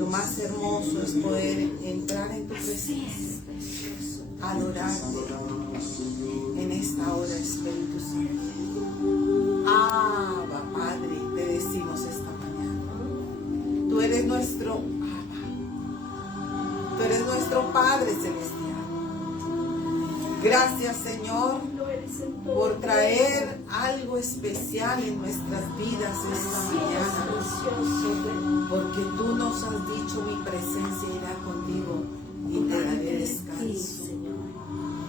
Lo más hermoso es poder entrar en tu presencia, adorarte en esta hora, Espíritu Santo. Abba, Padre, te decimos esta mañana. Tú eres nuestro Abba. Tú eres nuestro Padre Celestial. Gracias, Señor, por traer algo especial en nuestras vidas esta mañana. Porque tú nos has dicho, mi presencia irá contigo y te daré descanso.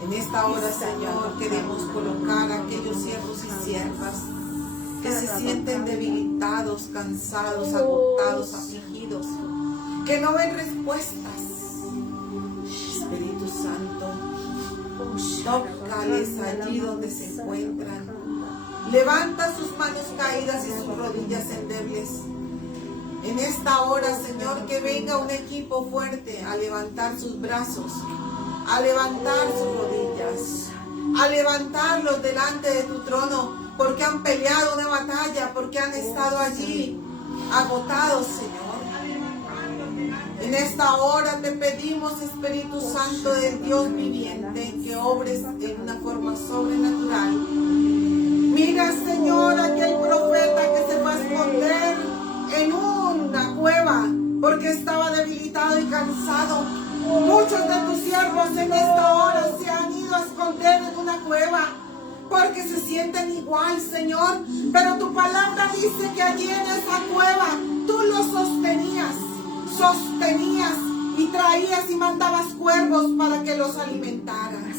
En esta hora, Señor, queremos colocar a aquellos siervos y siervas que se sienten debilitados, cansados, agotados, afligidos, que no ven respuestas. Espíritu Santo, tócales allí donde se encuentran. Levanta sus manos caídas y sus rodillas endebles. En esta hora, Señor, que venga un equipo fuerte a levantar sus brazos, a levantar sus rodillas, a levantarlos delante de tu trono, porque han peleado una batalla, porque han estado allí agotados, Señor. En esta hora te pedimos, Espíritu Santo del Dios viviente, que obres en una forma sobrenatural. Mira, Señor, aquel profeta que se fue a esconder en una cueva porque estaba debilitado y cansado. Muchos de tus siervos en esta hora se han ido a esconder en una cueva porque se sienten igual, Señor. Pero tu palabra dice que allí en esa cueva tú los sostenías y traías y mandabas cuervos para que los alimentaran.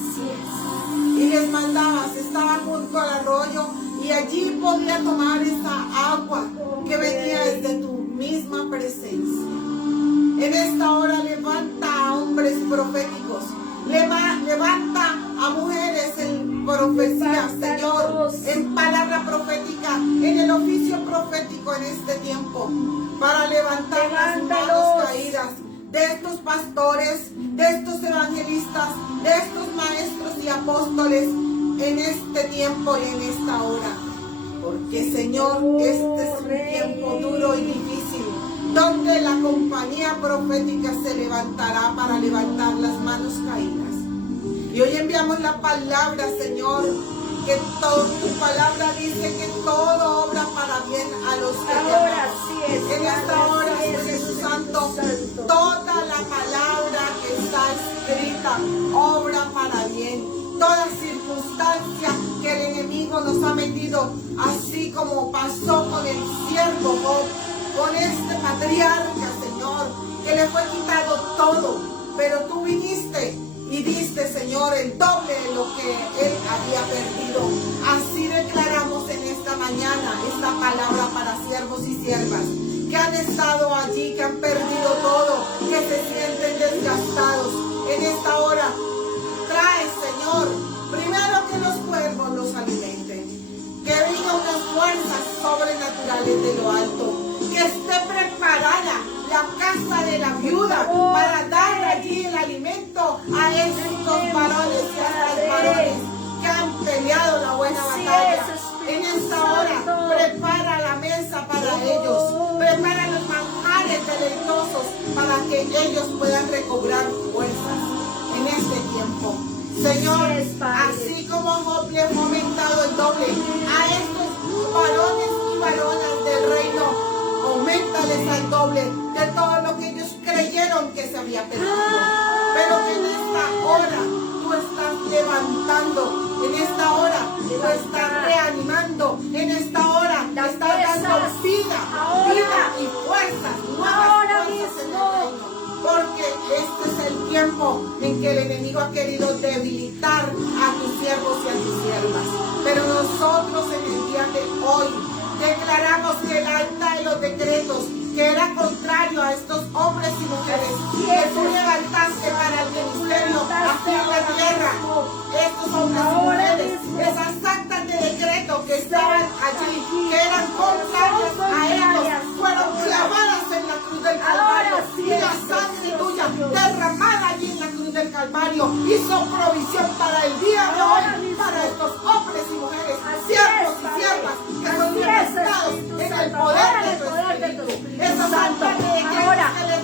Y les mandabas, estaban junto al arroyo y allí podía tomar esa agua que venía desde tu misma presencia. En esta hora levanta a hombres proféticos, levanta a mujeres en profecía, Señor, en palabra profética, en el oficio profético en este tiempo, para levantar las manos caídas de estos pastores, de estos evangelistas, de estos maestros y apóstoles en este tiempo y en esta hora. Porque, Señor, este es un tiempo duro y difícil, donde la compañía profética se levantará para levantar las manos caídas. Y hoy enviamos la palabra, Señor, que tu palabra dice que todo obra para bien a los que amamos. En esta hora, Espíritu Santo, toda la palabra que está escrita obra para bien. Toda circunstancia que el enemigo nos ha metido, así como pasó con el siervo Job, con este patriarca, Señor, que le fue quitado todo, pero tú viniste y diste, Señor, el doble de lo que él había perdido. Así declaramos en esta mañana esta palabra para siervos y siervas que han estado allí, que han perdido todo, que se sienten desgastados. En esta hora trae, Señor, primero que los cuervos los alimenten, que vengan unas fuerzas sobrenaturales de lo alto, que esté preparada la casa de la viuda para dar allí el alimento a estos varones y a estas varones que han peleado la buena batalla. En esta hora prepara la mesa para ellos, prepara los manjares deleitosos para que ellos puedan recobrar fuerzas en este tiempo. Señor, así como Job le fue aumentado el doble a estos varones y varonas del reino, aumentales al doble de todo lo que ellos creyeron que se había perdido. Pero que en esta hora tú estás levantando, en esta hora tú estás reanimando, en esta hora estás dando vida y fuerzas, nuevas fuerzas en el reino. Porque este es el tiempo en que el enemigo ha querido debilitar a tus siervos y a tus siervas. Pero nosotros en el día de hoy declaramos que el alta de los decretos, que era contrario a estos hombres y mujeres que tú levantaste para el ministerio aquí en la tierra, estos hombres y mujeres, esas actas de decreto que estaban allí, que eran contrarias a ellos, fueron clavadas en la cruz del Calvario, y la sangre tuya derramada allí en la cruz del Calvario hizo provisión para el día de hoy, para estos hombres y mujeres, siervos y siervas que son levantados en el poder de tu Espíritu. Esa santa de que les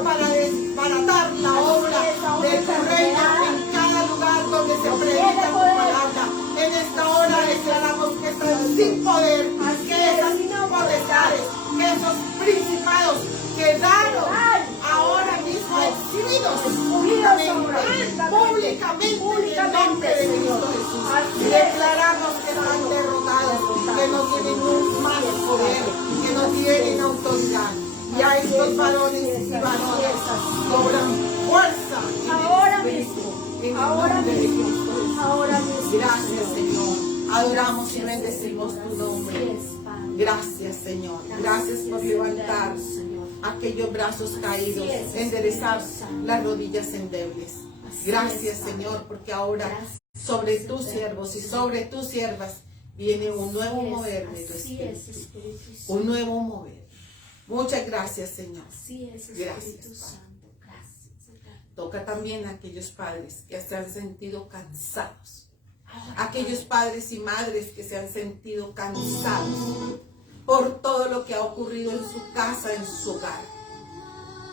pero para desbaratar la obra de tu reino en cada lugar donde se predica tu palabra. En esta hora declaramos que están sin poder, que esas potestades, que esos principados quedaron ahora mismo exhibidos públicamente en el nombre de Cristo Jesús. Declaramos que están derrotados, que no tienen un mal poder, que no tienen autoridad. Y a estos varones y varonas cobran fuerza ahora mismo, ahora mismo, ahora mismo. Gracias, Señor. Adoramos y bendecimos tu nombre. Gracias, Señor. Gracias por levantar aquellos brazos caídos, enderezar las rodillas endebles. Gracias, Señor, porque ahora sobre tus siervos y sobre tus siervas viene un nuevo mover de tu Espíritu. Un nuevo mover. Muchas gracias, Señor. Gracias, Padre. Toca también a aquellos padres que se han sentido cansados. Aquellos padres y madres que se han sentido cansados por todo lo que ha ocurrido en su casa, en su hogar.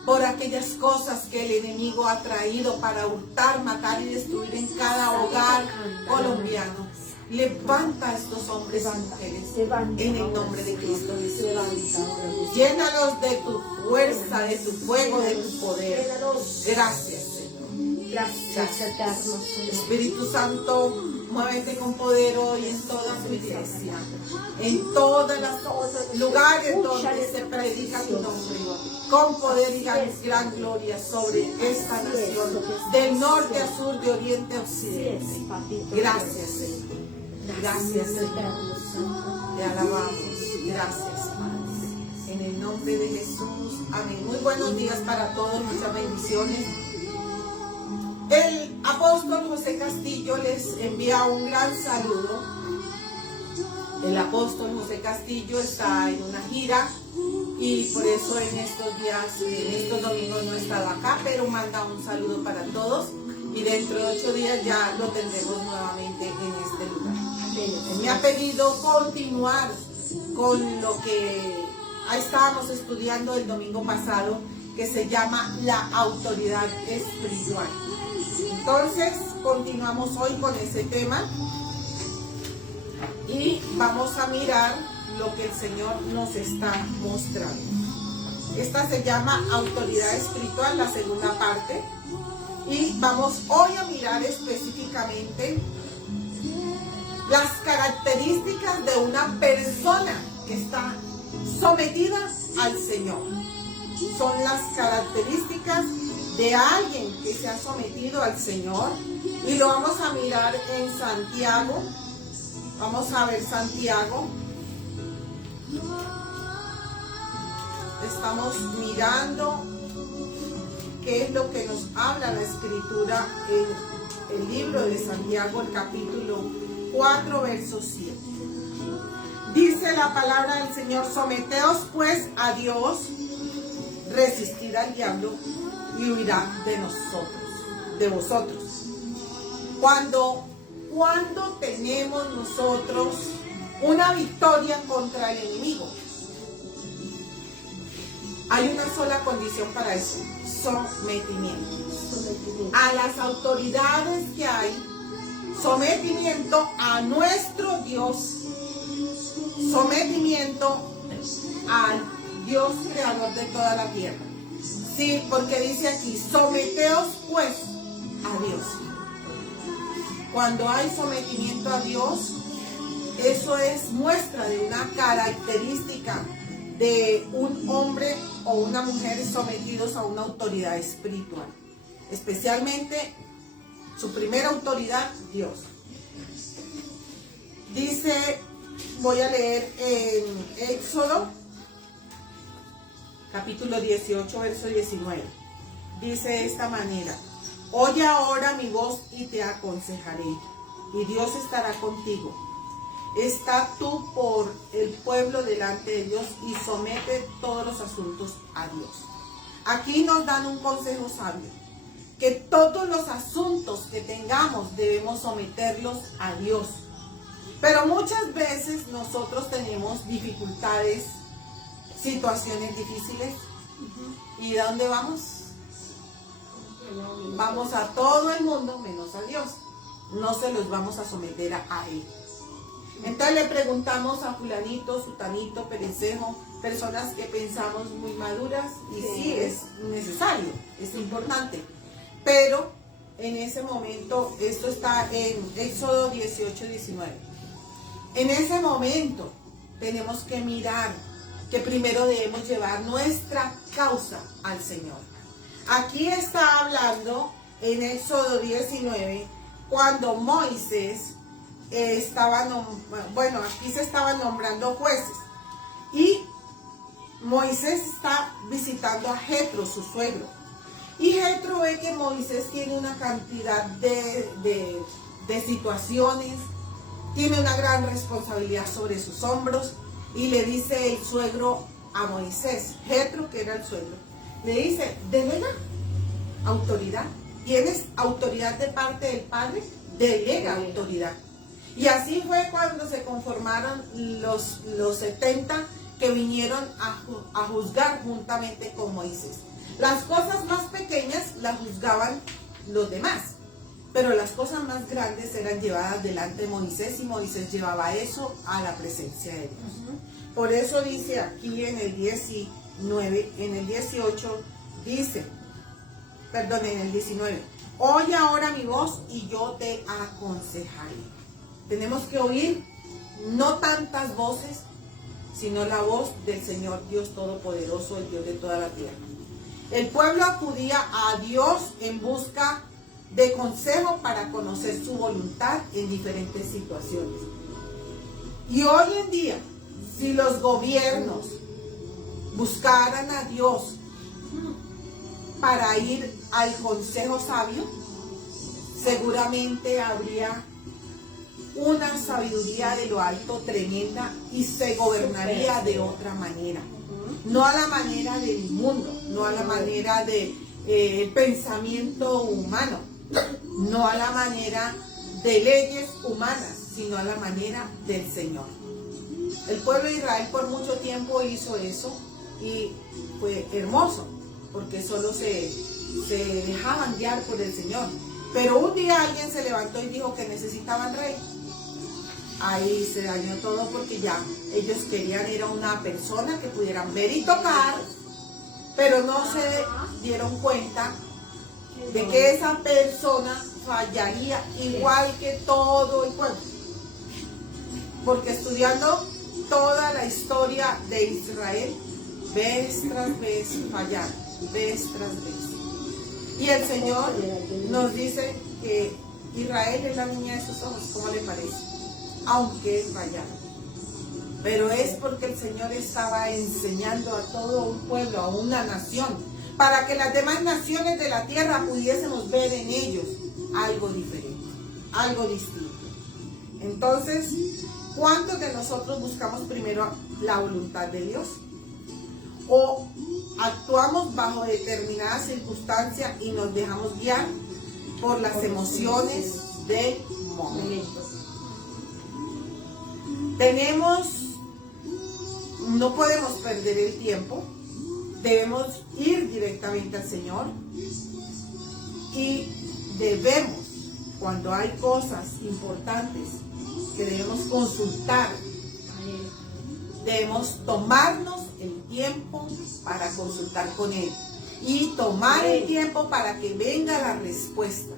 Por aquellas cosas que el enemigo ha traído para hurtar, matar y destruir en cada hogar colombiano. Levanta a estos hombres y mujeres en el nombre de Cristo Jesús. Llénalos de tu fuerza, de tu fuego, de tu poder. Gracias, Señor. Gracias. Espíritu Santo, muévete con poder hoy en toda tu iglesia, en todos los lugares donde se predica tu nombre, con poder y gran gloria sobre esta nación, del norte a sur, de oriente a occidente. Gracias, Señor. Gracias, Señor. Te alabamos. Gracias, Padre. En el nombre de Jesús. Amén. Muy buenos días para todos. Muchas bendiciones. El apóstol José Castillo les envía un gran saludo. El apóstol José Castillo está en una gira y por eso en estos días, en estos domingos no ha estado acá, pero manda un saludo para todos y dentro de 8 días ya lo tendremos nuevamente en este lugar. Él me ha pedido continuar con lo que estábamos estudiando el domingo pasado, que se llama la autoridad espiritual. Entonces, continuamos hoy con ese tema y vamos a mirar lo que el Señor nos está mostrando. Esta se llama autoridad espiritual, la segunda parte, y vamos hoy a mirar específicamente las características de una persona que está sometida al Señor. Son las características de alguien que se ha sometido al Señor y lo vamos a mirar en Santiago. Vamos a ver Santiago. Estamos mirando qué es lo que nos habla la Escritura en el libro de Santiago, el capítulo 4, verso 7. Dice la palabra del Señor: someteos pues a Dios, resistid al diablo y huirá de vosotros. Cuando tenemos nosotros una victoria contra el enemigo, hay una sola condición para eso: sometimiento. A las autoridades que hay, sometimiento a nuestro Dios, sometimiento al Dios creador de toda la tierra. Sí, porque dice aquí: someteos pues a Dios. Cuando hay sometimiento a Dios, eso es muestra de una característica de un hombre o una mujer sometidos a una autoridad espiritual. Especialmente su primera autoridad, Dios. Dice, voy a leer en Éxodo, capítulo 18, verso 19. Dice de esta manera: oye ahora mi voz y te aconsejaré, y Dios estará contigo. Está tú por el pueblo delante de Dios y somete todos los asuntos a Dios. Aquí nos dan un consejo sabio, que todos los asuntos que tengamos debemos someterlos a Dios. Pero muchas veces nosotros tenemos dificultades, situaciones difíciles. ¿Y a dónde vamos? Vamos a todo el mundo menos a Dios. No se los vamos a someter a Él. Entonces le preguntamos a fulanito, sutanito, perencejo, personas que pensamos muy maduras, y sí es necesario, es importante. Pero en ese momento, esto está en Éxodo 18-19. En ese momento tenemos que mirar que primero debemos llevar nuestra causa al Señor. Aquí está hablando en Éxodo 19, cuando Moisés aquí se estaban nombrando jueces. Y Moisés está visitando a Jetro, su suegro. Y Jetro ve que Moisés tiene una cantidad de situaciones, tiene una gran responsabilidad sobre sus hombros. Y le dice el suegro a Moisés, Jetro, que era el suegro, le dice, delega autoridad. ¿Tienes autoridad de parte del Padre? Delega autoridad. Y así fue cuando se conformaron los 70 que vinieron a juzgar juntamente con Moisés. Las cosas más pequeñas las juzgaban los demás, pero las cosas más grandes eran llevadas delante de Moisés, y Moisés llevaba eso a la presencia de Dios. Por eso dice aquí en el 19, en el 18, en el 19, oye ahora mi voz y yo te aconsejaré. Tenemos que oír no tantas voces, sino la voz del Señor Dios Todopoderoso, el Dios de toda la tierra. El pueblo acudía a Dios en busca de consejo para conocer su voluntad en diferentes situaciones. Y hoy en día, si los gobiernos buscaran a Dios para ir al consejo sabio, seguramente habría una sabiduría de lo alto tremenda y se gobernaría de otra manera. No a la manera del mundo, no a la manera del pensamiento humano, no a la manera de leyes humanas, sino a la manera del Señor. El pueblo de Israel por mucho tiempo hizo eso y fue hermoso, porque solo se dejaban guiar por el Señor. Pero un día alguien se levantó y dijo que necesitaban rey. Ahí se dañó todo, porque ya ellos querían era una persona que pudieran ver y tocar, pero no se dieron cuenta de que esa persona fallaría igual que todo el pueblo. Porque estudiando toda la historia de Israel, vez tras vez fallaron, vez tras vez. Y el Señor nos dice que Israel es la niña de sus ojos. ¿Cómo le parece? Aunque fallaron. Pero es porque el Señor estaba enseñando a todo un pueblo, a una nación, para que las demás naciones de la tierra pudiésemos ver en ellos algo diferente, algo distinto. Entonces, ¿cuántos de nosotros buscamos primero la voluntad de Dios? ¿O actuamos bajo determinadas circunstancias y nos dejamos guiar por las emociones del momento? No podemos perder el tiempo, debemos ir directamente al Señor, y debemos, cuando hay cosas importantes que debemos consultar, debemos tomarnos el tiempo para consultar con Él y tomar el tiempo para que venga la respuesta.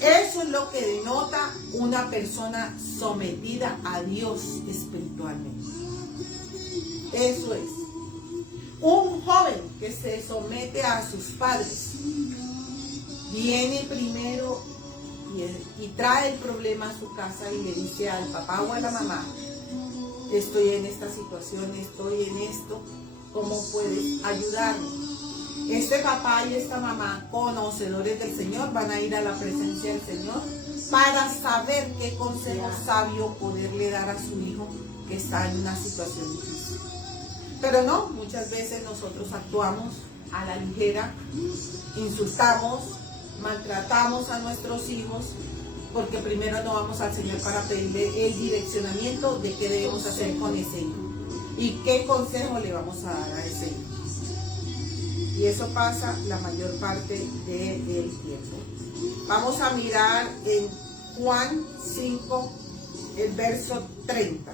Eso es lo que denota una persona sometida a Dios espiritualmente. Eso es. Un joven que se somete a sus padres viene primero y trae el problema a su casa y le dice al papá o a la mamá: estoy en esta situación, estoy en esto, ¿cómo puedes ayudarme? Este papá y esta mamá, conocedores del Señor, van a ir a la presencia del Señor para saber qué consejo sabio poderle dar a su hijo que está en una situación difícil. Pero no, muchas veces nosotros actuamos a la ligera, insultamos, maltratamos a nuestros hijos, porque primero no vamos al Señor para pedirle el direccionamiento de qué debemos hacer con ese hijo y qué consejo le vamos a dar a ese hijo. Y Y eso pasa la mayor parte del tiempo. Vamos a mirar en Juan 5, el verso 30.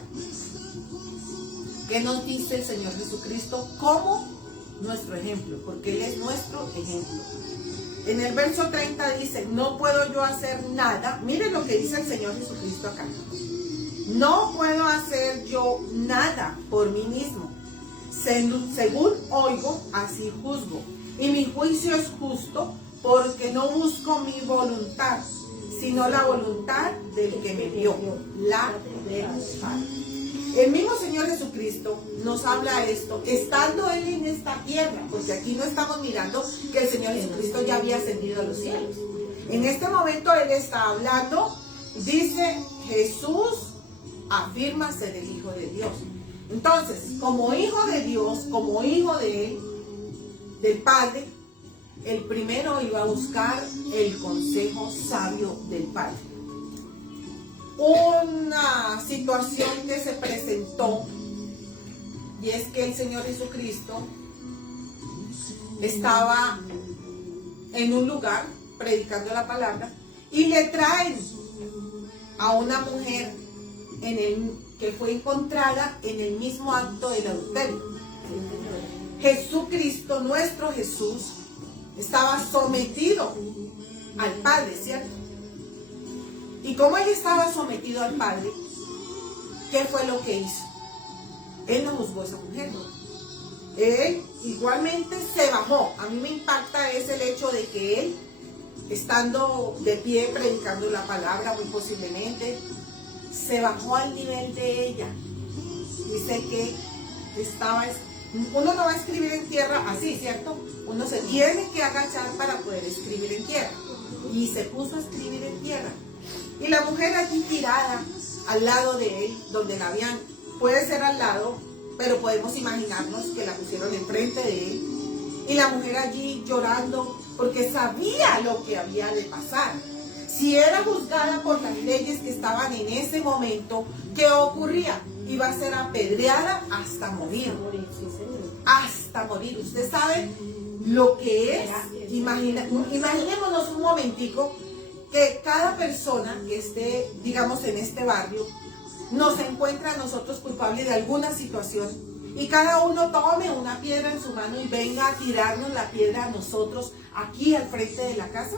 ¿Qué nos dice el Señor Jesucristo como nuestro ejemplo? Porque Él es nuestro ejemplo. En el verso 30 dice, no puedo yo hacer nada. Miren lo que dice el Señor Jesucristo acá. No puedo hacer yo nada por mí mismo. Según oigo, así juzgo. Y mi juicio es justo porque no busco mi voluntad, sino la voluntad del que me envió, la del Padre. El mismo Señor Jesucristo nos habla esto, estando Él en esta tierra, porque aquí no estamos mirando que el Señor Jesucristo ya había ascendido a los cielos. En este momento Él está hablando, dice, Jesús afirma ser el Hijo de Dios. Entonces, como Hijo de Dios, como Hijo de Él, del Padre, el primero iba a buscar el consejo sabio del Padre. Una situación que se presentó, y es que el Señor Jesucristo estaba en un lugar predicando la palabra y le traen a una mujer que fue encontrada en el mismo acto del adulterio. Jesucristo, nuestro Jesús, estaba sometido al Padre, ¿cierto? Y como Él estaba sometido al Padre, ¿qué fue lo que hizo? Él no juzgó a esa mujer. Él igualmente se bajó. A mí me impacta el hecho de que Él, estando de pie predicando la palabra, muy posiblemente, se bajó al nivel de ella. Dice que uno no va a escribir en tierra así, ¿cierto? Uno se tiene que agachar para poder escribir en tierra. Y se puso a escribir en tierra. Y la mujer allí tirada al lado de él, donde la habían, puede ser al lado, pero podemos imaginarnos que la pusieron enfrente de él. Y la mujer allí llorando porque sabía lo que había de pasar. Si era juzgada por las leyes que estaban en ese momento, ¿qué ocurría? Iba a ser apedreada hasta morir. Hasta morir. Usted sabe lo que es. Imaginémonos un momentico que cada persona que esté, digamos, en este barrio, nos encuentra a nosotros culpables de alguna situación y cada uno tome una piedra en su mano y venga a tirarnos la piedra a nosotros aquí al frente de la casa.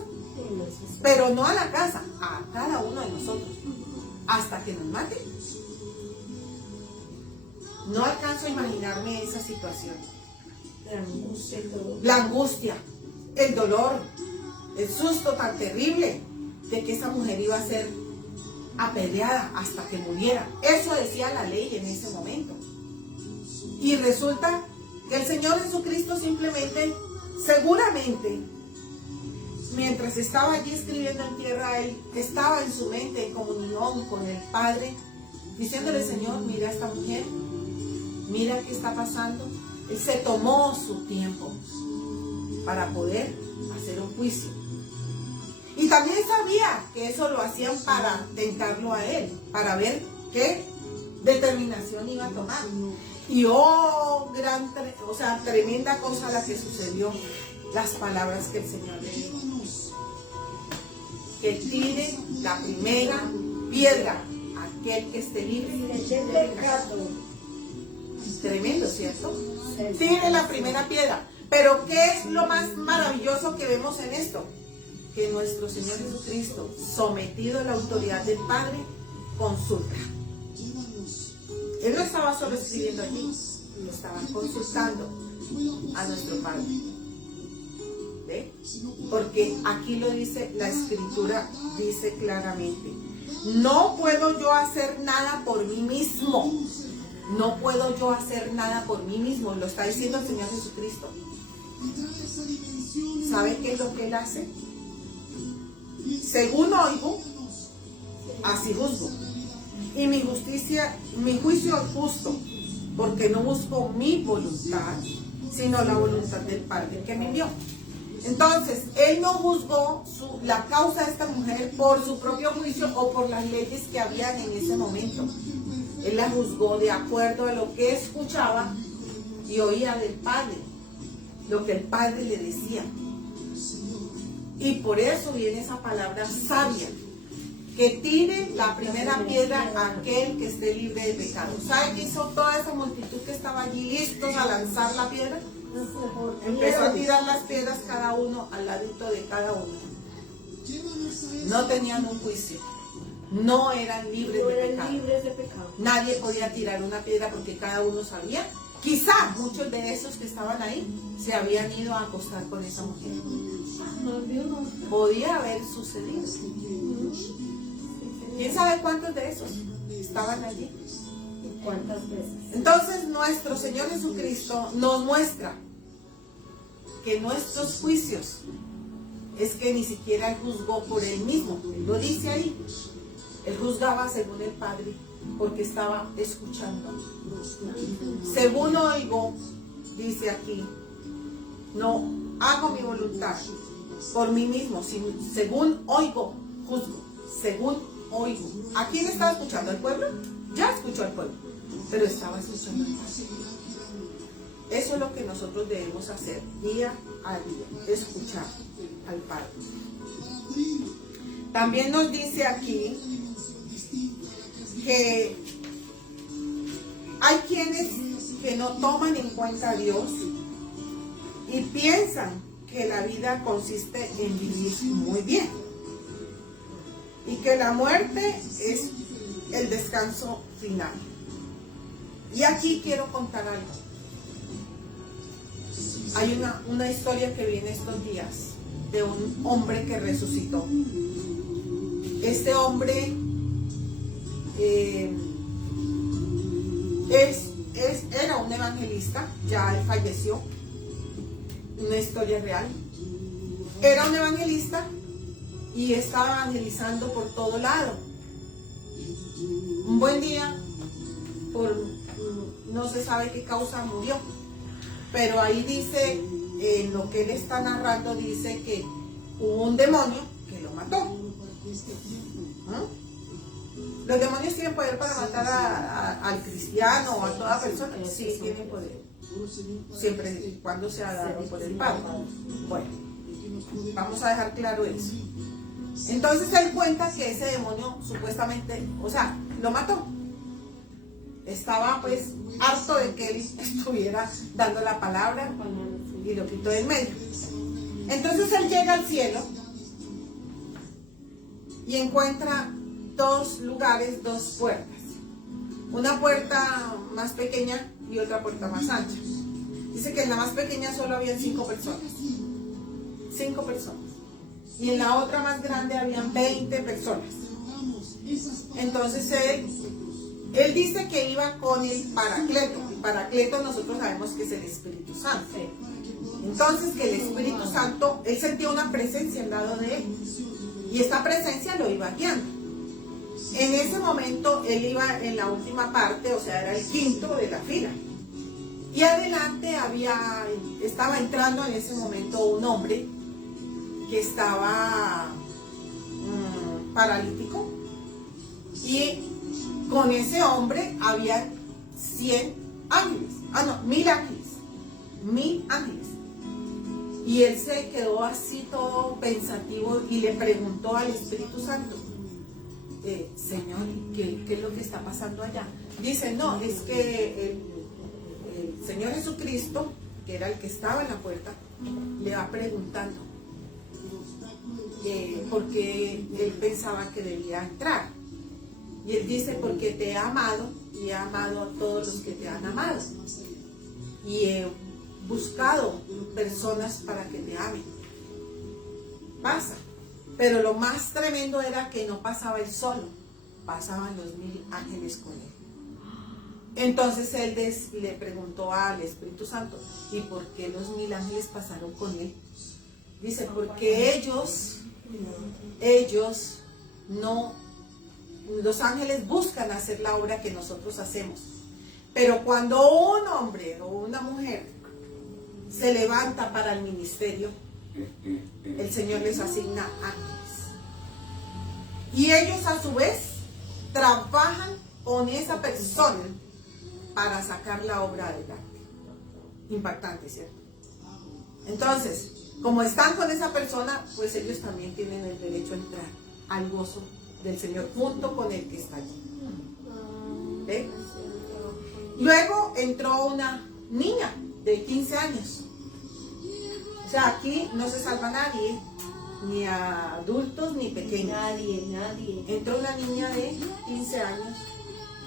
Pero no a la casa, a cada uno de nosotros, hasta que nos mate. No alcanzo a imaginarme esa situación. La angustia, el dolor, el susto tan terrible de que esa mujer iba a ser apedreada hasta que muriera. Eso decía la ley en ese momento. Y resulta que el Señor Jesucristo simplemente, seguramente, mientras estaba allí escribiendo en tierra, Él estaba en su mente en comunión con el Padre, diciéndole, Señor, mira a esta mujer, mira qué está pasando. Él se tomó su tiempo para poder hacer un juicio. Y también sabía que eso lo hacían para tentarlo a él, para ver qué determinación iba a tomar. Y tremenda cosa la que sucedió, las palabras que el Señor le dijo. Que tire la primera piedra aquel que esté libre de pecado. Tremendo, ¿cierto? Tire la primera piedra. Pero ¿qué es lo más maravilloso que vemos en esto? Que nuestro Señor Jesucristo, sometido a la autoridad del Padre, consulta. Él no estaba solo escribiendo allí, lo estaba consultando a nuestro Padre. ¿Ve? Porque aquí lo dice, la Escritura dice claramente, no puedo yo hacer nada por mí mismo. No puedo yo hacer nada por mí mismo, lo está diciendo el Señor Jesucristo. ¿Sabe qué es lo que Él hace? Según oigo, así juzgo. Y mi juicio es justo, porque no busco mi voluntad, sino la voluntad del Padre que me envió. Entonces, Él no juzgó la causa de esta mujer por su propio juicio o por las leyes que habían en ese momento. Él la juzgó de acuerdo a lo que escuchaba y oía del Padre. lo que el Padre le decía. Y por eso viene esa palabra sabia, que tire la primera piedra a aquel que esté libre de pecado. ¿Sabe qué hizo toda esa multitud que estaba allí listos a lanzar la piedra? Empezó a tirar las piedras cada uno al ladito de cada uno. No tenían un juicio, no eran libres de pecado. Nadie podía tirar una piedra porque cada uno sabía. Quizá muchos de esos que estaban ahí se habían ido a acostar con esa mujer. Podía haber sucedido. ¿Quién sabe cuántos de esos estaban allí? ¿Cuántas veces? Entonces nuestro Señor Jesucristo nos muestra que nuestros juicios es que ni siquiera Él juzgó por Él mismo. Él lo dice ahí. Él juzgaba según el Padre porque estaba escuchando. Según oigo, dice aquí, no hago mi voluntad por mí mismo, sino según oigo, juzgo. Según oigo. ¿A quién estaba escuchando? ¿Al pueblo? Ya escuchó al pueblo, pero estaba escuchando al Padre. Eso es lo que nosotros debemos hacer día a día, escuchar al Padre. También nos dice aquí que hay quienes que no toman en cuenta a Dios y piensan que la vida consiste en vivir muy bien y que la muerte es el descanso final. Y aquí quiero contar algo. Hay una historia que viene estos días de un hombre que resucitó. Este hombre era un evangelista, ya él falleció, una historia real. Era un evangelista y estaba evangelizando por todo lado. Un buen día, por no se sabe qué causa, murió. Pero ahí dice, en lo que él está narrando, dice que hubo un demonio que lo mató. ¿Los demonios tienen poder para matar al cristiano o a toda persona? Sí, tienen poder. Siempre y cuando sea dado por el Padre. Bueno, vamos a dejar claro eso. Entonces él cuenta que ese demonio supuestamente, o sea, lo mató. Estaba pues harto de que él estuviera dando la palabra y lo quitó del medio. Entonces él llega al cielo y encuentra dos lugares, dos puertas. Una puerta más pequeña y otra puerta más ancha. Dice que en la más pequeña solo habían 5 personas. 5 personas. Y en la otra más grande habían 20 personas. Entonces él dice que iba con el Paracleto. El Paracleto nosotros sabemos que es el Espíritu Santo. Entonces que el Espíritu Santo, él sentía una presencia al lado de él. Y esta presencia lo iba guiando. En ese momento él iba en la última parte, o sea, era el quinto de la fila. Y adelante estaba entrando en ese momento un hombre que estaba paralítico. Y con ese hombre había 100 ángeles. 1000 ángeles. 1000 ángeles. Y él se quedó así todo pensativo y le preguntó al Espíritu Santo, Señor, ¿qué es lo que está pasando allá? Dice, no, es que el Señor Jesucristo, que era el que estaba en la puerta, le va preguntando por qué él pensaba que debía entrar. Y él dice, porque te he amado y he amado a todos los que te han amado. Y he buscado personas para que te amen. Pasa. Pero lo más tremendo era que no pasaba él solo, pasaban los 1000 ángeles con él. Entonces él le preguntó al Espíritu Santo, ¿y por qué los 1000 ángeles pasaron con él? Dice, porque ellos no, los ángeles buscan hacer la obra que nosotros hacemos. Pero cuando un hombre o una mujer se levanta para el ministerio, el Señor les asigna ángeles. Y ellos a su vez trabajan con esa persona para sacar la obra adelante. Impactante, ¿cierto? Entonces, como están con esa persona, pues ellos también tienen el derecho a entrar al gozo del Señor junto con el que está allí. ¿Ve? Luego entró una niña de 15 años. O sea, aquí no se salva nadie, ni adultos ni pequeños. Nadie. Entró una niña de 15 años,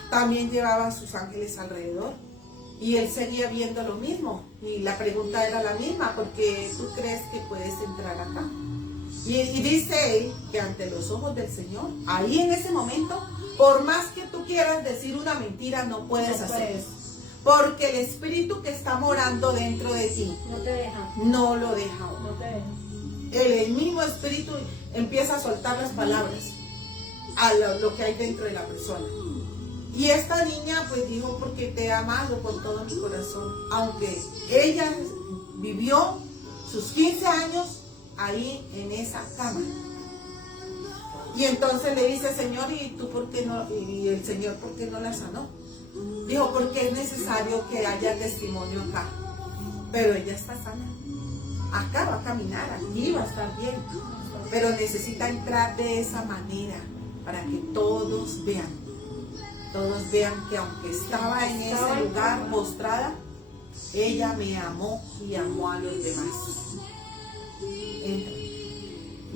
también llevaba a sus ángeles alrededor. Y él seguía viendo lo mismo. Y la pregunta era la misma, porque tú crees que puedes entrar acá. Y dice él que ante los ojos del Señor, ahí en ese momento, por más que tú quieras decir una mentira, no puedes hacer eso. Porque el espíritu que está morando dentro de ti No te deja. no lo deja. No te deja. El mismo espíritu empieza a soltar las palabras a lo que hay dentro de la persona. Y esta niña pues dijo, porque te he amado con todo mi corazón, aunque ella vivió sus 15 años ahí en esa cama. Y entonces le dice, Señor, ¿y tú por qué no? Y el Señor, ¿por qué no la sanó? Dijo, porque es necesario que haya testimonio acá. Pero ella está sana. Acá va a caminar, aquí va a estar bien. Pero necesita entrar de esa manera para que todos vean. Todos vean que aunque estaba en ese lugar postrada, ella me amó y amó a los demás. Entra.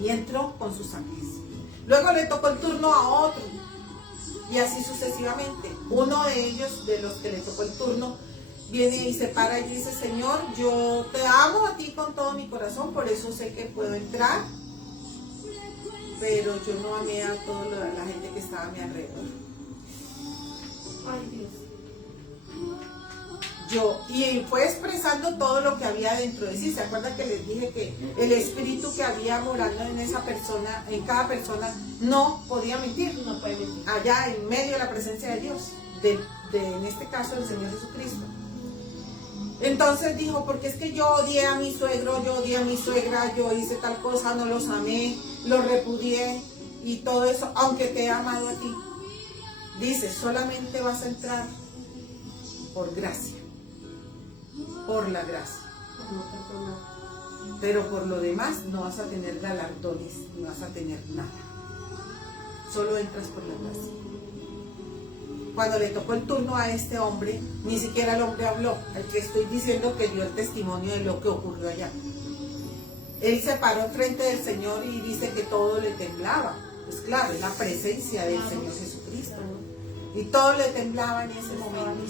Y entró con sus ángeles. Luego le tocó el turno a otro. Y así sucesivamente. Uno de ellos, de los que le tocó el turno, viene y se para y dice, Señor, yo te amo a ti con todo mi corazón, por eso sé que puedo entrar. Pero yo no amé a toda la gente que estaba a mi alrededor. Ay, Dios. Y fue expresando todo lo que había dentro de sí. ¿Se acuerdan que les dije que el espíritu que había morando en esa persona, en cada persona, no podía mentir? No puede mentir. Allá en medio de la presencia de Dios, en este caso del Señor Jesucristo. Entonces dijo, porque es que yo odié a mi suegro, yo odié a mi suegra, yo hice tal cosa, no los amé, los repudié y todo eso, aunque te he amado a ti. Dice, solamente vas a entrar por gracia, por la gracia. Pero por lo demás no vas a tener galardones, no vas a tener nada. Solo entras por la gracia. Cuando le tocó el turno a este hombre, ni siquiera el hombre habló. El que estoy diciendo que dio el testimonio de lo que ocurrió allá. Él se paró enfrente del Señor y dice que todo le temblaba. Pues claro, es la presencia del Señor Jesucristo. Y todo le temblaba en ese momento.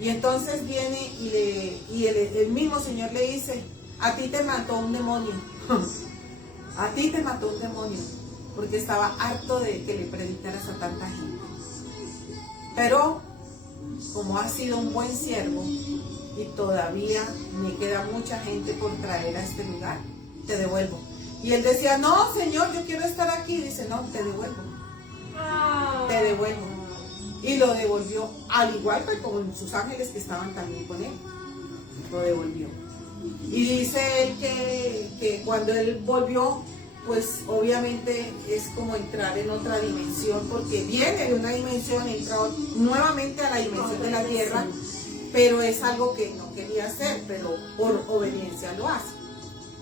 Y entonces viene y el mismo Señor le dice, a ti te mató un demonio. A ti te mató un demonio. Porque estaba harto de que le predicaras a tanta gente. Pero como has sido un buen siervo y todavía me queda mucha gente por traer a este lugar, te devuelvo. Y él decía, no, Señor, yo quiero estar aquí. Y dice, no, te devuelvo. Te devuelvo. Y lo devolvió, al igual que con sus ángeles que estaban también con él. Lo devolvió. Y dice él que cuando él volvió, pues obviamente es como entrar en otra dimensión, porque viene de una dimensión, entra nuevamente a la dimensión de la tierra, pero es algo que no quería hacer, pero por obediencia lo hace.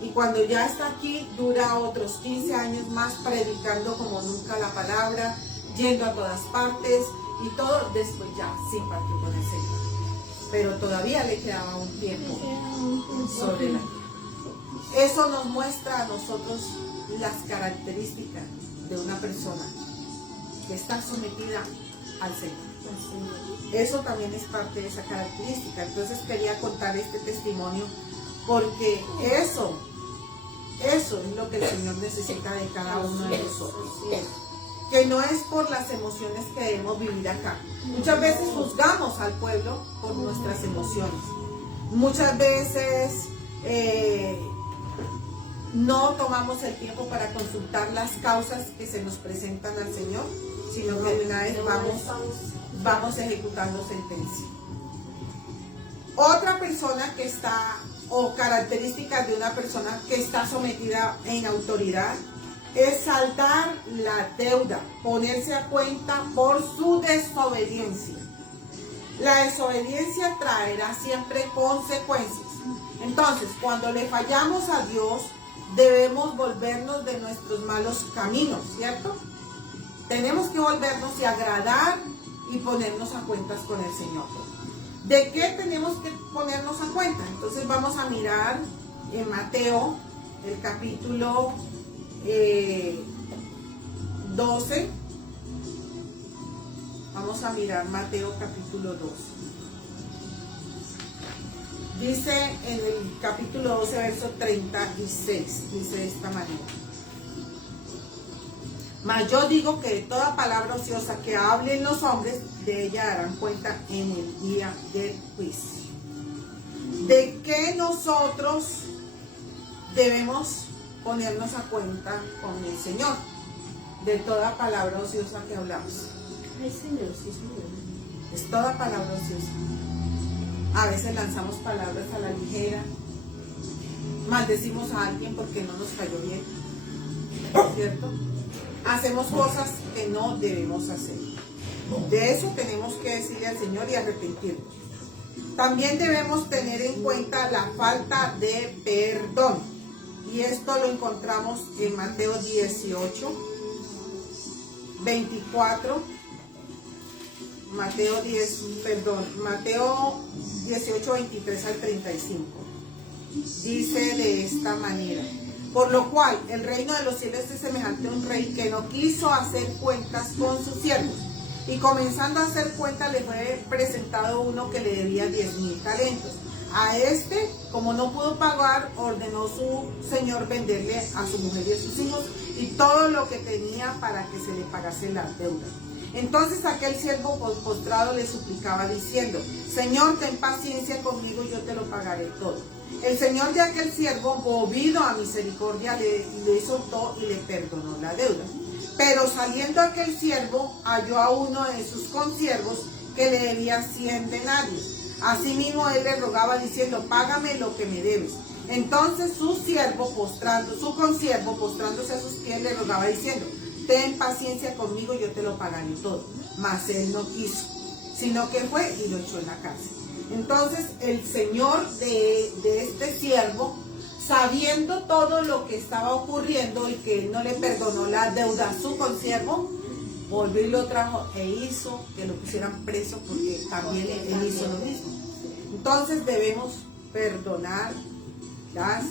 Y cuando ya está aquí, dura otros 15 años más predicando como nunca la palabra, yendo a todas partes y todo. Después ya sí partió con el Señor, pero todavía le quedaba un tiempo sobre la tierra. Eso nos muestra a nosotros las características de una persona que está sometida al Señor. Eso también es parte de esa característica. Entonces quería contar este testimonio porque eso es lo que el Señor necesita de cada uno de nosotros. Que no es por las emociones que debemos vivir acá. Muchas veces juzgamos al pueblo por nuestras emociones. Muchas veces no tomamos el tiempo para consultar las causas que se nos presentan al Señor, sino que de una vez vamos ejecutando sentencia. Otra persona que está, o características de una persona que está sometida en autoridad, es saldar la deuda, ponerse a cuenta por su desobediencia. La desobediencia traerá siempre consecuencias. Entonces, cuando le fallamos a Dios, debemos volvernos de nuestros malos caminos, ¿cierto? Tenemos que volvernos y agradar y ponernos a cuentas con el Señor. ¿De qué tenemos que ponernos a cuenta? Entonces vamos a mirar en Mateo, el capítulo 12. Vamos a mirar Mateo capítulo 12. Dice en el capítulo 12, verso 36, dice de esta manera: mas yo digo que de toda palabra ociosa que hablen los hombres, de ella darán cuenta en el día del juicio. ¿De qué nosotros debemos ponernos a cuenta con el Señor? De toda palabra ociosa que hablamos. Ay, Señor, sí, Señor. Es toda palabra ociosa. A veces lanzamos palabras a la ligera, maldecimos a alguien porque no nos cayó bien, ¿cierto? Hacemos cosas que no debemos hacer. De eso tenemos que decirle al Señor y arrepentirnos. También debemos tener en cuenta la falta de perdón. Y esto lo encontramos en Mateo 18, 24. Mateo 18, 23 al 35. Dice de esta manera: por lo cual el reino de los cielos es semejante a un rey que no quiso hacer cuentas con sus siervos. Y comenzando a hacer cuentas, le fue presentado uno que le debía 10,000 talentos. A este, como no pudo pagar, ordenó su señor venderle a su mujer y a sus hijos y todo lo que tenía para que se le pagase la deuda. Entonces aquel siervo postrado le suplicaba diciendo: Señor, ten paciencia conmigo, yo te lo pagaré todo. El señor de aquel siervo, movido a misericordia, le soltó y le perdonó la deuda. Pero saliendo aquel siervo, halló a uno de sus consiervos que le debía 100 denarios. Asimismo él le rogaba diciendo: págame lo que me debes. Entonces su consiervo, postrándose a sus pies, le rogaba diciendo: ten paciencia conmigo, yo te lo pagaré todo. Mas él no quiso, sino que fue y lo echó en la cárcel. Entonces el señor de este siervo, sabiendo todo lo que estaba ocurriendo y que él no le perdonó la deuda a su consiervo, volvió y lo trajo e hizo que lo pusieran preso, porque también él hizo lo mismo. Entonces debemos perdonar las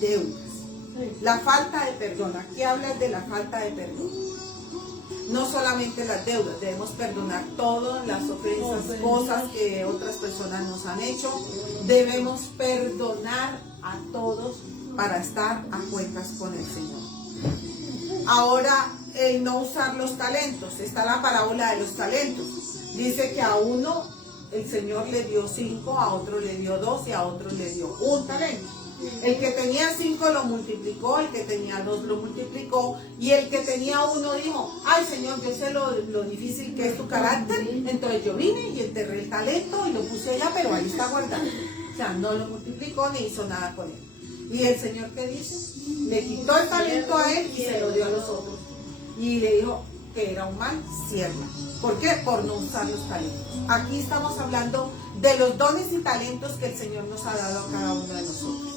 deudas. La falta de perdón. Aquí hablas de la falta de perdón. No solamente las deudas, debemos perdonar todas las ofensas, cosas que otras personas nos han hecho. Debemos perdonar a todos para estar a cuentas con el Señor. Ahora, el no usar los talentos. Está la parábola de los talentos. Dice que a uno el Señor le dio 5, a otro le dio 2 y a otro le dio 1 talento. El que tenía 5 lo multiplicó, el que tenía 2 lo multiplicó, y el que tenía 1 dijo: ay Señor, yo sé lo difícil que es tu carácter, entonces yo vine y enterré el talento y lo puse allá, pero ahí está guardado. O sea, no lo multiplicó ni hizo nada con él. ¿Y el Señor qué dice? Le quitó el talento a él y se lo dio a los otros. Y le dijo que era un mal siervo. ¿Por qué? Por no usar los talentos. Aquí estamos hablando de los dones y talentos que el Señor nos ha dado a cada uno de nosotros.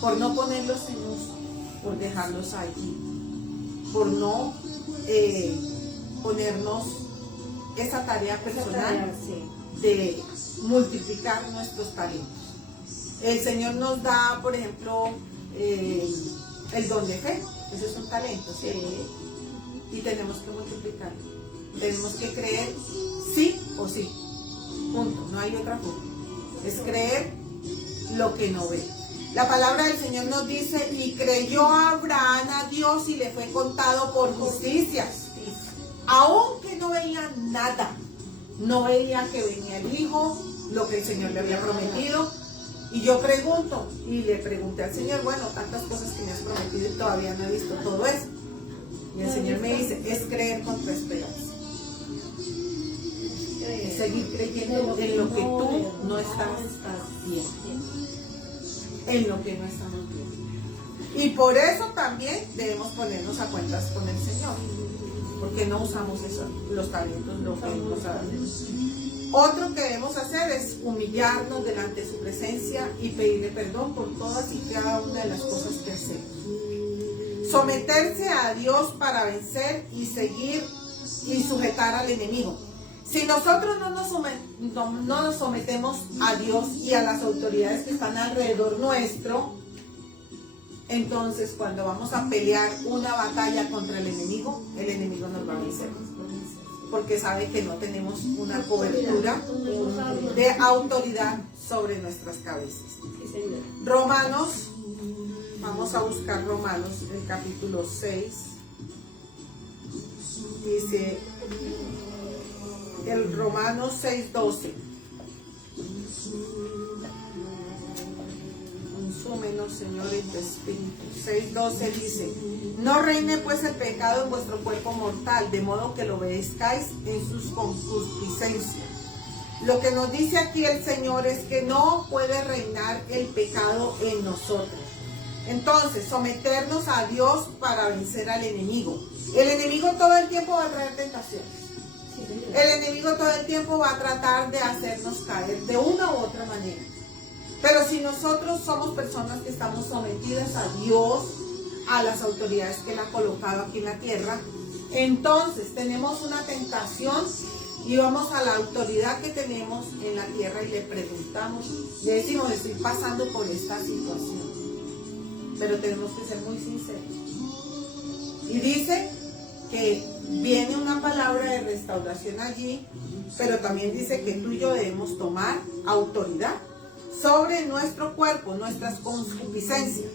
Por no ponerlos en uso, por dejarlos allí, por no ponernos esa tarea personal de multiplicar nuestros talentos. El Señor nos da, por ejemplo, el don de fe. Ese es un talento, ¿sí? Y tenemos que multiplicarlo. Tenemos que creer sí o sí. Punto. No hay otra forma. Es creer lo que no ve. La palabra del Señor nos dice: y creyó Abraham a Dios y le fue contado por justicia. Aunque no veía nada. No veía que venía el hijo, lo que el Señor le había prometido. Y yo pregunto, y le pregunté al Señor: bueno, tantas cosas que me has prometido y todavía no he visto todo eso. Y el Señor me dice: es creer contra esperanza. Es seguir creyendo en lo que tú no estás viendo. En lo que no estamos viendo. Y por eso también debemos ponernos a cuentas con el Señor. Porque no usamos eso, los talentos, lo que Él nos ha dado. Otro que debemos hacer es humillarnos delante de su presencia y pedirle perdón por todas y cada una de las cosas que hacemos. Someterse a Dios para vencer y seguir y sujetar al enemigo. Si nosotros no nos sometemos a Dios y a las autoridades que están alrededor nuestro, entonces cuando vamos a pelear una batalla contra el enemigo nos va a vencer. Porque sabe que no tenemos una cobertura de autoridad sobre nuestras cabezas. Romanos, vamos a buscar Romanos, el capítulo 6. Dice el Romanos 6:12. Consúmenos, Señor, en tu espíritu. 6:12 dice: no reine pues el pecado en vuestro cuerpo mortal, de modo que lo obedezcáis en sus concupiscencias. Lo que nos dice aquí el Señor es que no puede reinar el pecado en nosotros. Entonces, someternos a Dios para vencer al enemigo. El enemigo todo el tiempo va a traer tentaciones. El enemigo todo el tiempo va a tratar de hacernos caer de una u otra manera. Pero si nosotros somos personas que estamos sometidas a Dios, a las autoridades que Él ha colocado aquí en la tierra, entonces tenemos una tentación y vamos a la autoridad que tenemos en la tierra y le preguntamos, le decimos: estoy pasando por esta situación. Pero tenemos que ser muy sinceros. Y dice que viene una palabra de restauración allí, pero también dice que tú y yo debemos tomar autoridad sobre nuestro cuerpo, nuestras concupiscencias.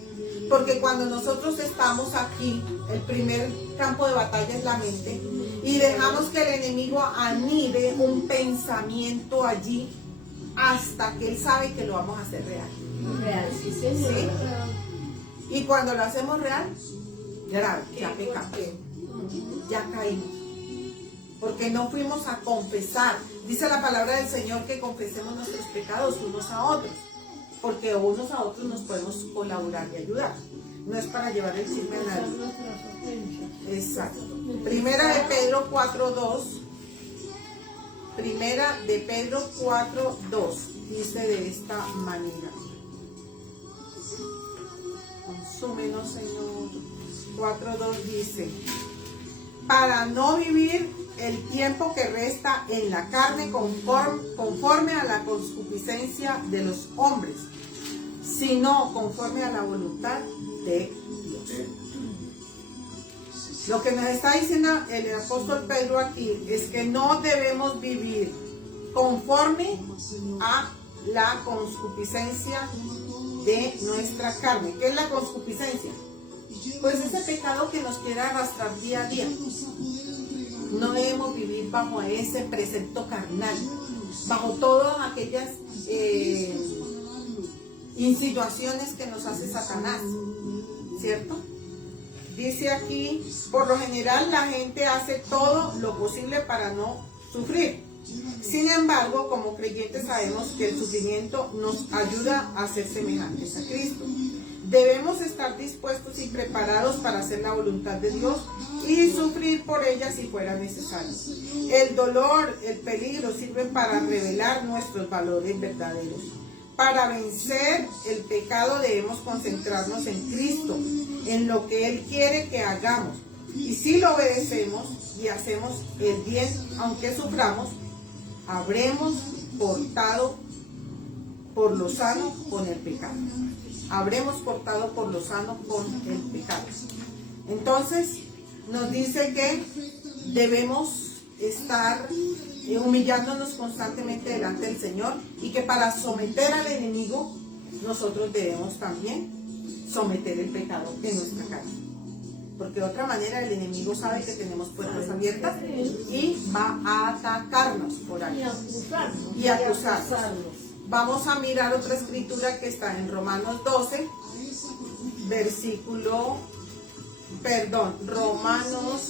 Porque cuando nosotros estamos aquí, el primer campo de batalla es la mente, y dejamos que el enemigo anide un pensamiento allí hasta que él sabe que lo vamos a hacer real. Real, sí, señor. ¿Sí? Y cuando lo hacemos real, grave, ya pecamos, ya caímos. Porque no fuimos a confesar. Dice la palabra del Señor que confesemos nuestros pecados unos a otros. Porque unos a otros nos podemos colaborar y ayudar. No es para llevar el chisme a nadie. Exacto. Primera de Pedro 4:2. Primera de Pedro 4:2. Dice de esta manera: consúmenos, Señor. 4:2 dice: para no vivir el tiempo que resta en la carne conforme a la concupiscencia de los hombres, sino conforme a la voluntad de Dios. Lo que nos está diciendo el apóstol Pedro aquí es que no debemos vivir conforme a la concupiscencia de nuestra carne. ¿Qué es la concupiscencia? Pues ese pecado que nos quiere arrastrar día a día. No debemos vivir bajo ese precepto carnal, bajo todas aquellas insinuaciones que nos hace Satanás, ¿cierto? Dice aquí: por lo general la gente hace todo lo posible para no sufrir. Sin embargo, como creyentes sabemos que el sufrimiento nos ayuda a ser semejantes a Cristo. Debemos estar dispuestos y preparados para hacer la voluntad de Dios y sufrir por ella si fuera necesario. El dolor, el peligro sirven para revelar nuestros valores verdaderos. Para vencer el pecado debemos concentrarnos en Cristo, en lo que Él quiere que hagamos. Y si lo obedecemos y hacemos el bien, aunque suframos, habremos cortado por lo sano con el pecado. Habremos cortado por lo sano con el pecado. Entonces nos dice que debemos estar humillándonos constantemente delante del Señor, y que para someter al enemigo nosotros debemos también someter el pecado en nuestra carne. Porque de otra manera el enemigo sabe que tenemos puertas abiertas y va a atacarnos por ahí y acusarnos. Vamos a mirar otra escritura que está en Romanos 12, Romanos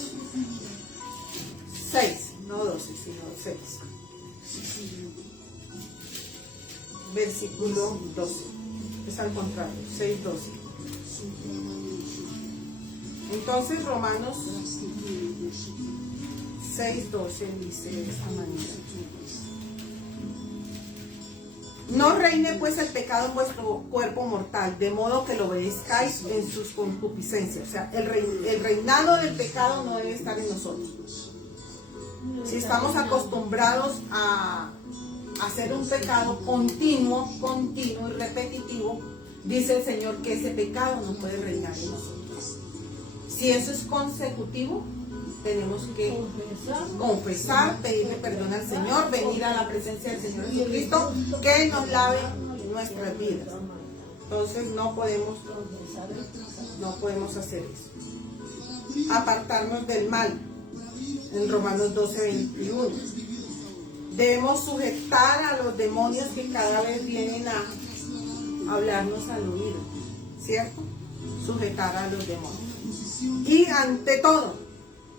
6, no 12, sino 6. Versículo 12, es al contrario, 6, 12. Entonces Romanos 6, 12 dice de esta manera: No reine pues el pecado en vuestro cuerpo mortal, de modo que lo obedezcáis en sus concupiscencias. O sea, el reinado del pecado no debe estar en nosotros. Si estamos acostumbrados a hacer un pecado continuo y repetitivo, dice el Señor que ese pecado no puede reinar en nosotros. Si eso es consecutivo, tenemos que confesar, pedirle perdón al Señor, venir a la presencia del Señor Jesucristo, que nos lave nuestras vidas. Entonces no podemos hacer eso. Apartarnos del mal, en Romanos 12:21. Debemos sujetar a los demonios que cada vez vienen a hablarnos al oído, ¿cierto? Sujetar a los demonios. Y ante todo,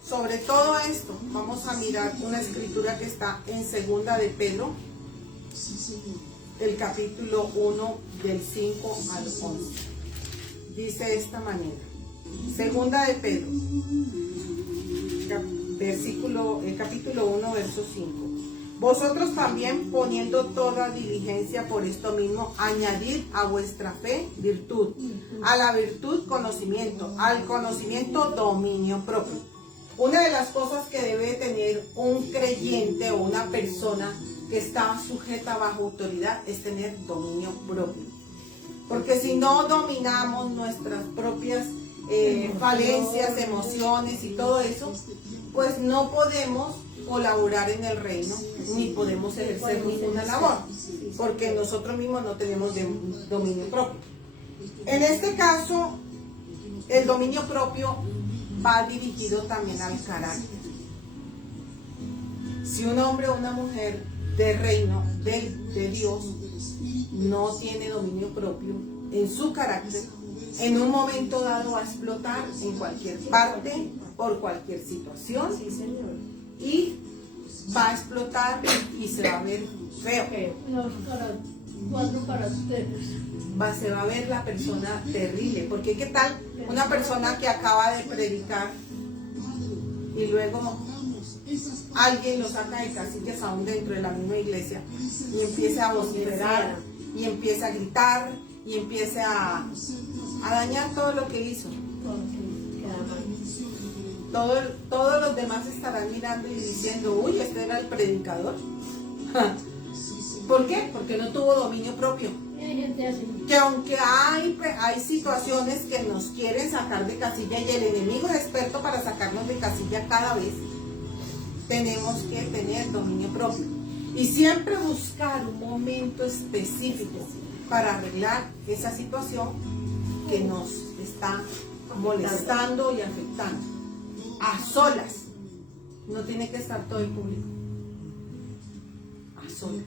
sobre todo esto, vamos a mirar una escritura que está en Segunda de Pedro, el capítulo 1, del 5 al 11. Dice de esta manera. Segunda de Pedro, capítulo 1, verso 5. Vosotros también, poniendo toda diligencia por esto mismo, añadid a vuestra fe virtud, a la virtud conocimiento, al conocimiento dominio propio. Una de las cosas que debe tener un creyente o una persona que está sujeta bajo autoridad es tener dominio propio. Porque si no dominamos nuestras propias falencias, emociones y todo eso, pues no podemos colaborar en el reino, ni podemos ejercer ninguna labor, porque nosotros mismos no tenemos dominio propio. En este caso, el dominio propio va dirigido también al carácter. Si un hombre o una mujer de reino, de Dios, no tiene dominio propio en su carácter, en un momento dado va a explotar en cualquier parte, por cualquier situación, y va a explotar y se va a ver feo. Se va a ver la persona terrible, porque ¿qué tal una persona que acaba de predicar y luego alguien lo saca de casillas aún dentro de la misma iglesia y empieza a vociferar y empieza a gritar y empieza a dañar todo lo que hizo? Todos los demás estarán mirando y diciendo, uy, este era el predicador. ¿Por qué? Porque no tuvo dominio propio. Que aunque hay situaciones que nos quieren sacar de casilla y el enemigo es experto para sacarnos de casilla cada vez, tenemos que tener dominio propio. Y siempre buscar un momento específico para arreglar esa situación que nos está molestando y afectando. A solas. No tiene que estar todo en público. A solas.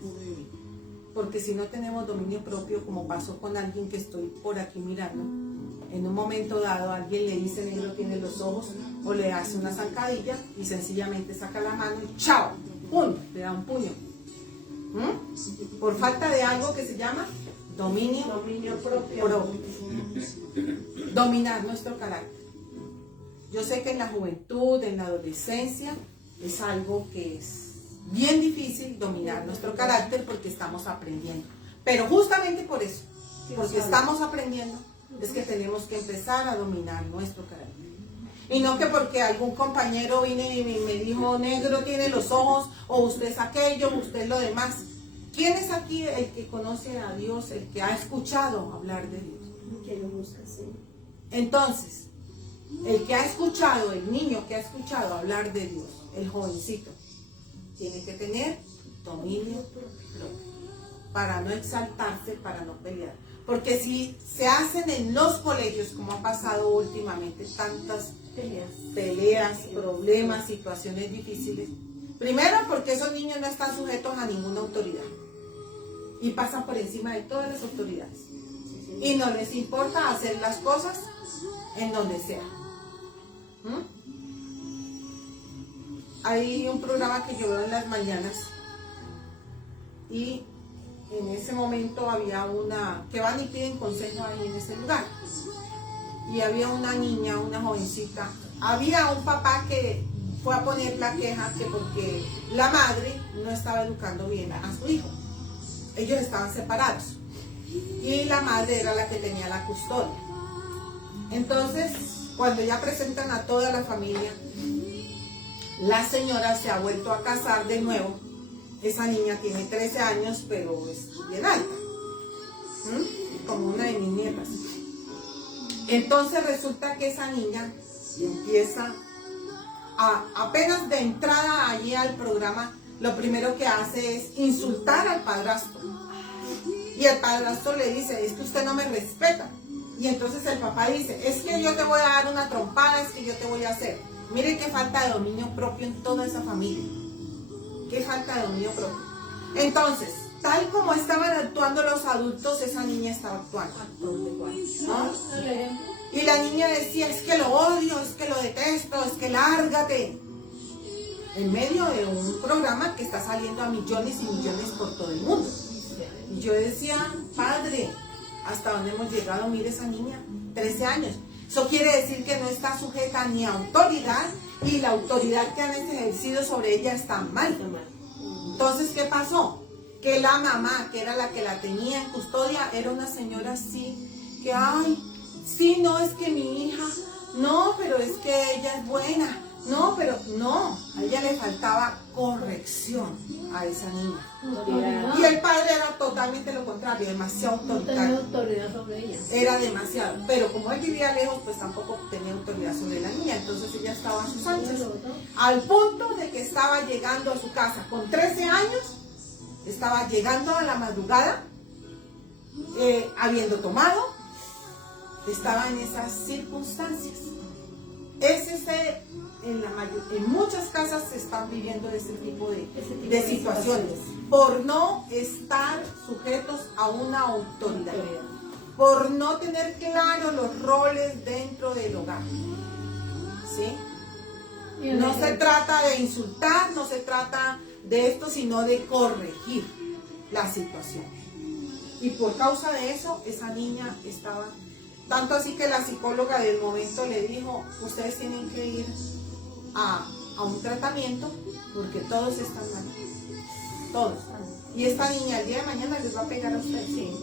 Porque si no tenemos dominio propio, como pasó con alguien que estoy por aquí mirando, en un momento dado alguien le dice negro tiene los ojos, o le hace una zancadilla y sencillamente saca la mano y ¡chao! ¡Pum! Le da un puño. Por falta de algo que se llama dominio propio. Dominar nuestro carácter. Yo sé que en la juventud, en la adolescencia, es algo que es bien difícil dominar nuestro carácter porque estamos aprendiendo. Pero justamente por eso, porque estamos aprendiendo, es que tenemos que empezar a dominar nuestro carácter. Y no que porque algún compañero vino y me dijo, negro tiene los ojos, o usted es aquello, o usted es lo demás. ¿Quién es aquí el que conoce a Dios, el que ha escuchado hablar de Dios? Que lo busca, sí. Entonces, el que ha escuchado, el niño que ha escuchado hablar de Dios, el jovencito, tiene que tener dominio propio para no exaltarse, para no pelear. Porque si se hacen en los colegios, como ha pasado últimamente, tantas peleas, problemas, situaciones difíciles, primero porque esos niños no están sujetos a ninguna autoridad y pasan por encima de todas las autoridades y no les importa hacer las cosas en donde sea. Hay un programa que yo veo en las mañanas y en ese momento había una que van y piden consejo ahí en ese lugar y había una niña, una jovencita, había un papá que fue a poner la queja que porque la madre no estaba educando bien a su hijo ellos estaban separados y la madre era la que tenía la custodia. Entonces, cuando ya presentan a toda la familia, la señora se ha vuelto a casar de nuevo. Esa niña tiene 13 años, pero es bien alta, como una de mis nietas. Entonces resulta que esa niña empieza apenas de entrada allí al programa, lo primero que hace es insultar al padrastro. Y el padrastro le dice, es que usted no me respeta. Y entonces el papá dice, es que yo te voy a dar una trompada, es que yo te voy a hacer. Mire qué falta de dominio propio en toda esa familia. Qué falta de dominio propio. Entonces, tal como estaban actuando los adultos, esa niña estaba actuando. ¿No? Y la niña decía, es que lo odio, es que lo detesto, es que lárgate. En medio de un programa que está saliendo a millones y millones por todo el mundo. Y yo decía, padre, hasta dónde hemos llegado, mire esa niña, 13 años. Eso quiere decir que no está sujeta ni a autoridad y la autoridad que han ejercido sobre ella está mal. Entonces, ¿qué pasó? Que la mamá, que era la que la tenía en custodia, era una señora así, que ay, sí, no, es que mi hija, no, pero es que ella es buena, no, pero no, a ella le faltaba corrección a esa niña. Y el padre era totalmente lo contrario, demasiado autoritario. No tenía autoridad sobre ella. Era demasiado, pero como él vivía lejos, pues tampoco tenía autoridad sobre la niña, entonces ella estaba a sus anchas. Al punto de que estaba llegando a su casa con 13 años, estaba llegando a la madrugada, habiendo tomado, estaba en esas circunstancias. En muchas casas se están viviendo ese tipo de situaciones por no estar sujetos a una autoridad, por no tener claros los roles dentro del hogar. ¿Sí? No se trata de insultar, no se trata de esto, sino de corregir la situación. Y por causa de eso, esa niña estaba... Tanto así que la psicóloga del momento le dijo, ustedes tienen que ir a un tratamiento porque todos están mal. Todos. Y esta niña el día de mañana les va a pegar a ustedes. Sí.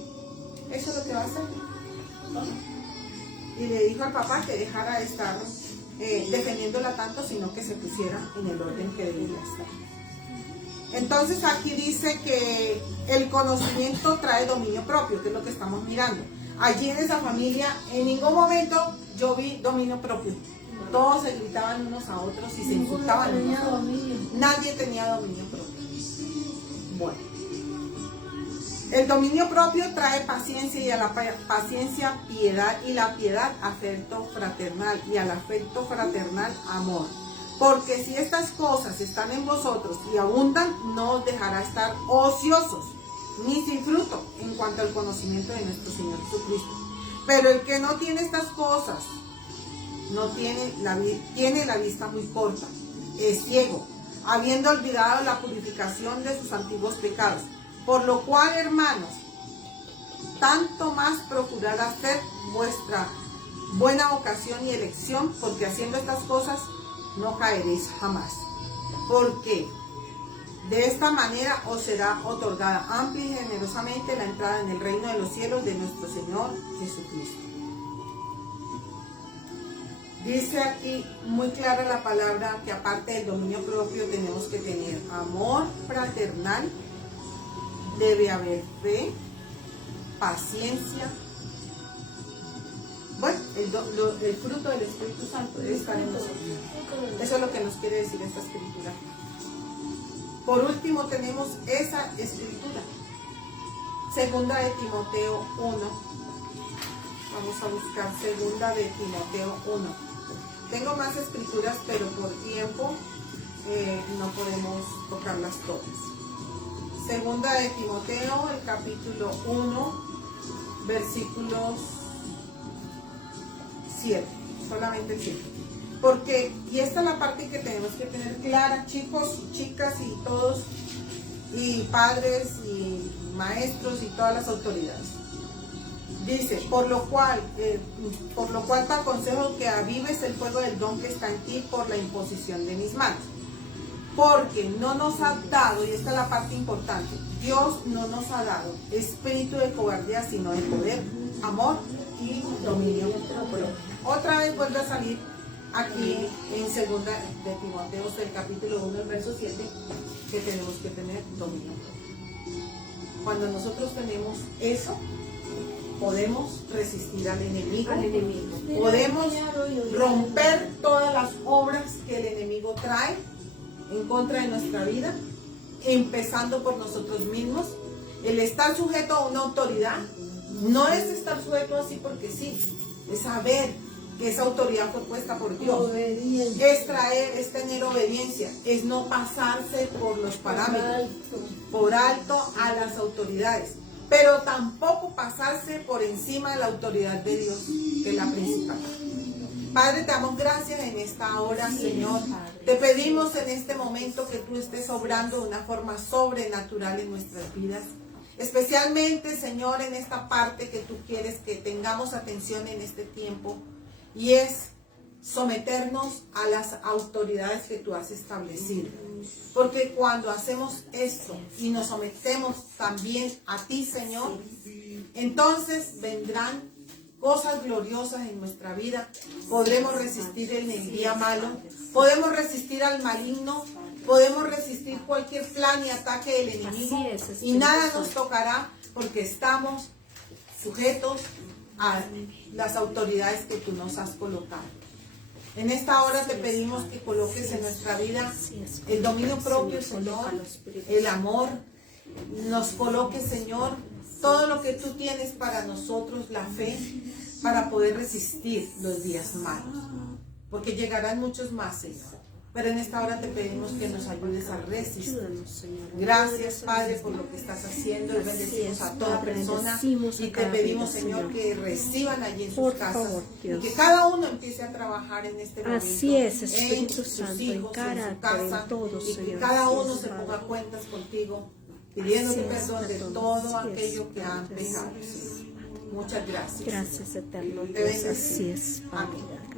Eso es lo que va a hacer. Y le dijo al papá que dejara de estar defendiéndola tanto, sino que se pusiera en el orden que debía estar. Entonces aquí dice que el conocimiento trae dominio propio, que es lo que estamos mirando. Allí en esa familia, en ningún momento yo vi dominio propio. Todos se gritaban unos a otros y se insultaban unos a otros. Nadie tenía dominio propio. Bueno. El dominio propio trae paciencia y a la paciencia piedad y la piedad afecto fraternal y al afecto fraternal amor. Porque si estas cosas están en vosotros y abundan, no os dejará estar ociosos ni sin fruto en cuanto al conocimiento de nuestro Señor Jesucristo. Pero el que no tiene estas cosas, tiene la vista muy corta, es ciego, habiendo olvidado la purificación de sus antiguos pecados. Por lo cual, hermanos, tanto más procurad hacer vuestra buena vocación y elección, porque haciendo estas cosas no caeréis jamás. Porque de esta manera os será otorgada amplia y generosamente la entrada en el reino de los cielos de nuestro Señor Jesucristo. Dice aquí muy clara la palabra que aparte del dominio propio tenemos que tener amor fraternal, debe haber fe, paciencia. Bueno, el fruto del Espíritu Santo debe estar en nosotros. Eso es lo que nos quiere decir esta escritura. Por último tenemos esa escritura, segunda de Timoteo 1. Vamos a buscar segunda de Timoteo 1. Tengo más escrituras, pero por tiempo no podemos tocarlas todas. Segunda de Timoteo, el capítulo 1, versículos 7, solamente el 7. Porque, y esta es la parte que tenemos que tener clara, chicos, chicas y todos, y padres y maestros y todas las autoridades. Dice, por lo cual te aconsejo que avives el fuego del don que está en ti por la imposición de mis manos. Porque no nos ha dado, y esta es la parte importante, Dios no nos ha dado espíritu de cobardía, sino de poder, amor y dominio propio. Otra vez vuelve a salir aquí en 2 de Timoteo, el capítulo 1, el verso 7, que tenemos que tener dominio propio. Cuando nosotros tenemos eso, podemos resistir al enemigo, podemos romper todas las obras que el enemigo trae en contra de nuestra vida, empezando por nosotros mismos. El estar sujeto a una autoridad no es estar sujeto así porque sí, es saber que esa autoridad fue puesta por Dios, es tener obediencia, es no pasarse por los parámetros, por alto a las autoridades, pero tampoco pasarse por encima de la autoridad de Dios, que es la principal. Padre, te damos gracias en esta hora, Señor. Te pedimos en este momento que tú estés obrando de una forma sobrenatural en nuestras vidas. Especialmente, Señor, en esta parte que tú quieres que tengamos atención en este tiempo. Y es someternos a las autoridades que tú has establecido. Porque cuando hacemos esto y nos sometemos también a ti, Señor, entonces vendrán cosas gloriosas en nuestra vida. Podremos resistir en el día malo, podemos resistir al maligno, podemos resistir cualquier plan y ataque del enemigo, y nada nos tocará porque estamos sujetos a las autoridades que tú nos has colocado. En esta hora te pedimos que coloques en nuestra vida el dominio propio, Señor, el amor, nos coloques, Señor, todo lo que tú tienes para nosotros, la fe, para poder resistir los días malos. Porque llegarán muchos más, Señor. Pero en esta hora te pedimos que nos ayudes a resistir. Gracias, Padre, por lo que estás haciendo. Y bendecimos a toda persona. Y te pedimos, Señor, que reciban allí en sus casas. Y que cada uno empiece a trabajar en este momento. Así es, Espíritu en sus Santo, hijos, en carácter, en su casa. en todo, Y que Señor. cada uno Así se es, ponga Padre. cuentas contigo, pidiéndote Así es, perdón de perdón. todo Así es, aquello que han Padre. pecado. Muchas gracias. Gracias, eterno Te Dios. bendecimos. Así es, Padre. Amén.